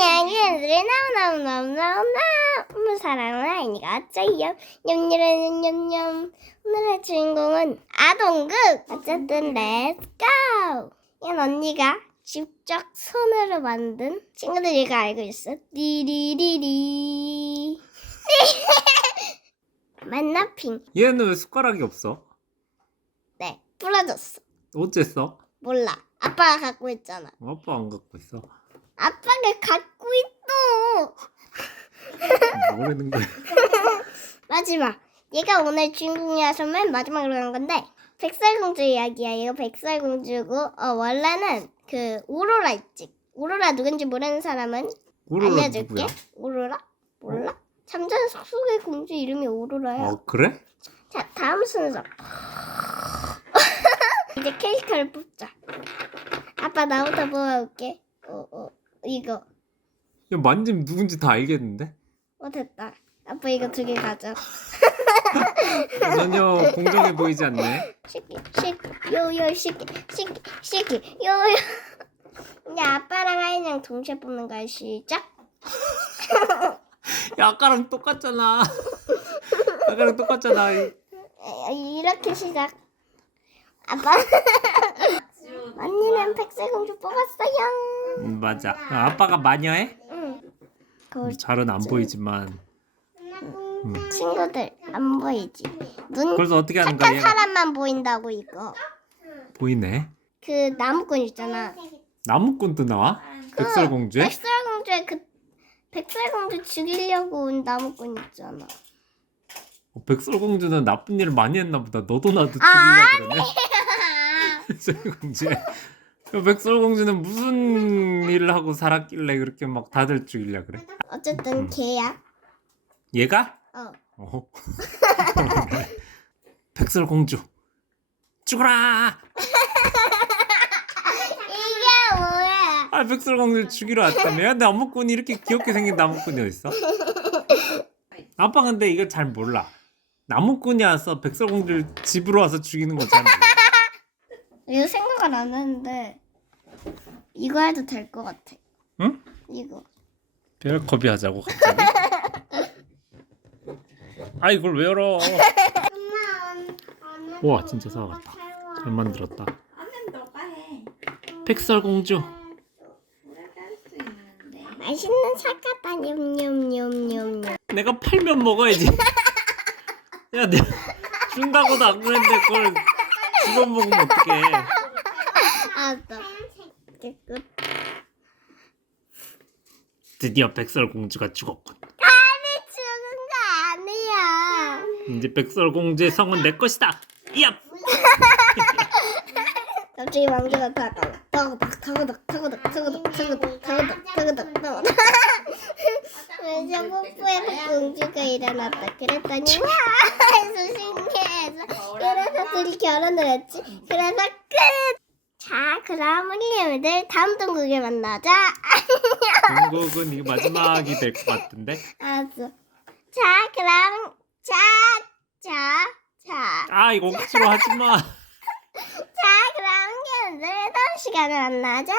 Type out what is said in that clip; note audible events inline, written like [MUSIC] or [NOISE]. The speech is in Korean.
너무너무너무너무 사랑하는 아이니가 왔어요. 냠냠냠 냠냠. 오늘의 주인공은 아동극. 어쨌든 렛츠 고. 이건 언니가 직접 손으로 만든 친구들이 이거 알고 있어. 띠리리리. [LAUGHS] 만나핑. 얘는 왜 숟가락이 없어? 네, 부러졌어. 어째서? 몰라. 아빠가 갖고 있잖아. 아빠 안 갖고 있어. 아빠가 갖고 있어. 뭐라는 거야? [LAUGHS] 마지막. 얘가 오늘 주인공이라서 맨 마지막으로 간 건데 백설공주 이야기야. 이거 백설공주고 어 원래는 그 오로라 있지. 오로라 누군지 모르는 사람은 오로라 알려줄게. 누구야? 오로라? 몰라? 잠자는 숲속의 공주 이름이 오로라야. 어 그래? 자 다음 순서. [LAUGHS] 이제 캐릭터를 뽑자. 아빠 나부터 뽑아올게. 어, 어, 이거. 야 만지면 누군지 다 알겠는데? 어 됐다. 아빠 이거 두 개 가져. [LAUGHS] 전혀 공정해 보이지 않네. 시키 시키 요요 시키 시키 시키 요요. 이제 아빠랑 아이랑 동시에 뽑는 거야 시작. [LAUGHS] 야 아까랑 똑같잖아. [LAUGHS] 아까랑 똑같잖아. 에, 이렇게 시작. 아빠. 언니는 백설공주 뽑았어요. 음, 맞아. 아, 아빠가 마녀해? 응. 그 잘은 안 보이지만. 친구들 안 보이지. 눈 그래서 어떻게 하는 착한 거야? 얘가? 사람만 보인다고 이거. 보이네. 그 나무꾼 있잖아. 나무꾼도 나와? 그 백설공주에? 백설공주의 그 백설공주 죽이려고 온 나무꾼 있잖아. 어, 백설공주는 나쁜 일을 많이 했나 보다. 너도 나도 죽이려 아, 그러네. [LAUGHS] 백설공주에. 야, 백설공주는 무슨 일을 하고 살았길래 그렇게 막 다들 죽이려 그래? 어쨌든 음. 걔야. 얘가? 어. 어. [LAUGHS] 백설공주 죽어라! 이게 뭐야? 아 백설공주 죽이러 왔다며? 야, 나무꾼이 이렇게 귀엽게 생긴 나무꾼이 어딨어? 아빠 근데 이거 잘 몰라. 나무꾼이 와서 백설공주를 집으로 와서 죽이는 거 잘 몰라. 이거 생각 안 했는데 이거 해도 될 것 같아. 응? 이거. 별 겁이 하자고 갑자기? [LAUGHS] 아 이걸 왜 열어? 와 진짜 사왔다. 잘 만들었다. 수 있는데. 맛있는 사과다 냠냠냠냠냠. 내가 팔면 먹어야지. 야, 내가 준다고도 [LAUGHS] 안 그랬는데 그걸 집어 먹으면 어떡해. 알았어. 끝. 드디어 백설 공주가 죽었군. 아니 죽은 거 아니야. 이제 백설 공주의 성은 내 것이다. 야! [LAUGHS] 갑자기 왕자가 다가와. 타고닥 타고닥 타고닥 타고닥 타고닥 타고닥 타고닥 타고닥. [LAUGHS] 왜저 뽀뽀에서 공주가 일어났다 그랬더니 와 [LAUGHS] 해서 신기해서 그래서 둘이 결혼을 했지. 그래서 끝. 자 그럼 우리 애들 다음 동국에 만나자. 중국은 [LAUGHS] 이거 마지막이 될 것 같은데. 알았어. 자 그럼 자 자 자. 아, 이거 억지로 하지 마. [LAUGHS] 자, 그럼 오늘 다음 시간에 만나자.